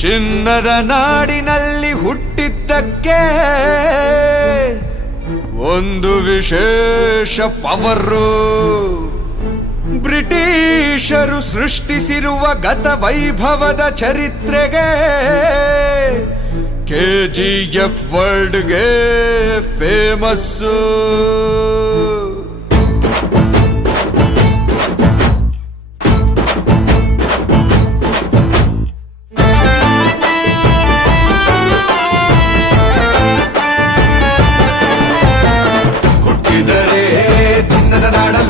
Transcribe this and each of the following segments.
ಚಿನ್ನದ ನಾಡಿನಲ್ಲಿ ಹುಟ್ಟಿದ್ದಕ್ಕೆ ಒಂದು ವಿಶೇಷ ಪವರು. ಬ್ರಿಟಿಷರು ಸೃಷ್ಟಿಸಿರುವ ಗತ ವೈಭವದ ಚರಿತ್ರೆಗೆ KGF ವರ್ಲ್ಡ್ಗೆ ಫೇಮಸ್ಸು.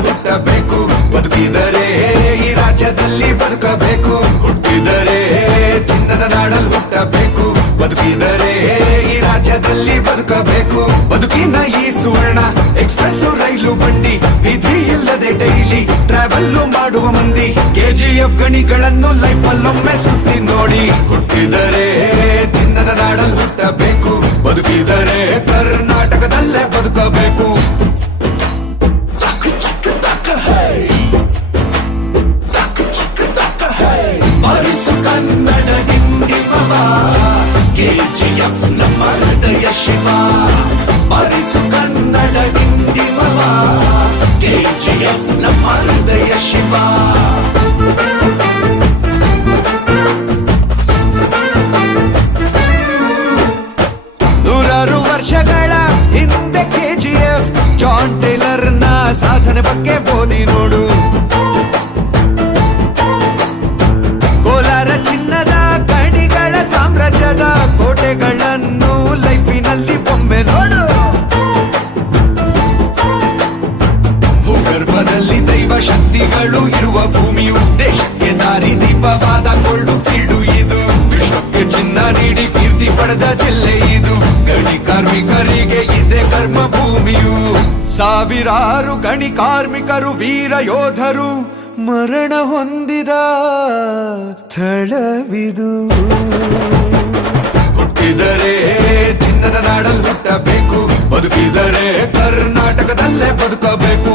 ಹುಟ್ಟಬೇಕು, ಬದುಕಿದರೆ ಈ ರಾಜ್ಯದಲ್ಲಿ ಬದುಕಬೇಕು. ಹುಟ್ಟಿದರೆ ಚಿನ್ನದ ನಾಡಲ್ಲಿ ಹುಟ್ಟಬೇಕು, ಬದುಕಿದರೆ ಈ ರಾಜ್ಯದಲ್ಲಿ ಬದುಕಬೇಕು. ಬದುಕಿನ ಈ ಸುವರ್ಣ ಎಕ್ಸ್ಪ್ರೆಸ್ ರೈಲು ಬಂಡಿ, ವಿಧಿ ಇಲ್ಲದೆ ಡೈಲಿ ಟ್ರಾವೆಲ್ ಮಾಡುವ ಮಂದಿ. KGF ಗಣಿಗಳನ್ನು ಲೈಫ್ ಅಲ್ಲೊಮ್ಮೆ ಸುತ್ತಿ ನೋಡಿ. ಹುಟ್ಟಿದರೆ ಚಿನ್ನದ ನಾಡಲ್ಲಿ ಹುಟ್ಟಬೇಕು, ಬದುಕಿದರೆ ಕರ್ನಾಟಕದಲ್ಲೇ ಬದುಕಬೇಕು. ಬಾರಿಸು ಕನ್ನಡ ಡಿಂಡಿಮವ, KGF ನಮ್ಮ ಹೃದಯ ಶಿವ. ಬಾರಿಸು ಕನ್ನಡ ಡಿಂಡಿಮವ, KGF ನಮ್ಮ ಹೃದಯ ಶಿವ. ನೂರಾರು ವರ್ಷಗಳ ಹಿಂದೆ KGF ಜಾನ್ ಟೇಲರ್ ನ ಸಾಧನೆ ಬಗ್ಗೆ ಓದಿ ನೋಡು. ಕೋಲಾರ ಚಿನ್ನದ ಗಣಿಗಳ ಸಾಮ್ರಾಜ್ಯದ ಕೋಟೆಗಳನ್ನು ಲೈಫಿನಲ್ಲಿ ಬೊಂಬೆ ನೋಡು. ಭೂಗರ್ಭದಲ್ಲಿ ದೈವ ಶಕ್ತಿಗಳು ಇರುವ ಭೂಮಿಯು ದೇಶಕ್ಕೆ ದಾರಿ ದೀಪವಾದ ಗೋಲ್ಡು ಫೀಲ್ಡು ಇದು. ವಿಶ್ವಕ್ಕೆ ಚಿನ್ನ ನೀಡಿ ಕೀರ್ತಿ ಪಡೆದ ಜಿಲ್ಲೆ ಇದು. ಗಣಿ ಕಾರ್ಮಿಕರಿಗೆ ಇದೆ ಕರ್ಮ ಭೂಮಿಯು. ಸಾವಿರಾರು ಗಣಿ ಕಾರ್ಮಿಕರು ವೀರ ಯೋಧರು ಮರಣ ಹೊಂದಿದ ಸ್ಥಳವಿದು. ಹುಟ್ಟಿದರೆ ಚಿನ್ನದ ನಾಡಲ್ಲಿ ಹುಟ್ಟಬೇಕು, ಬದುಕಿದರೆ ಕರ್ನಾಟಕದಲ್ಲೇ ಬದುಕಬೇಕು.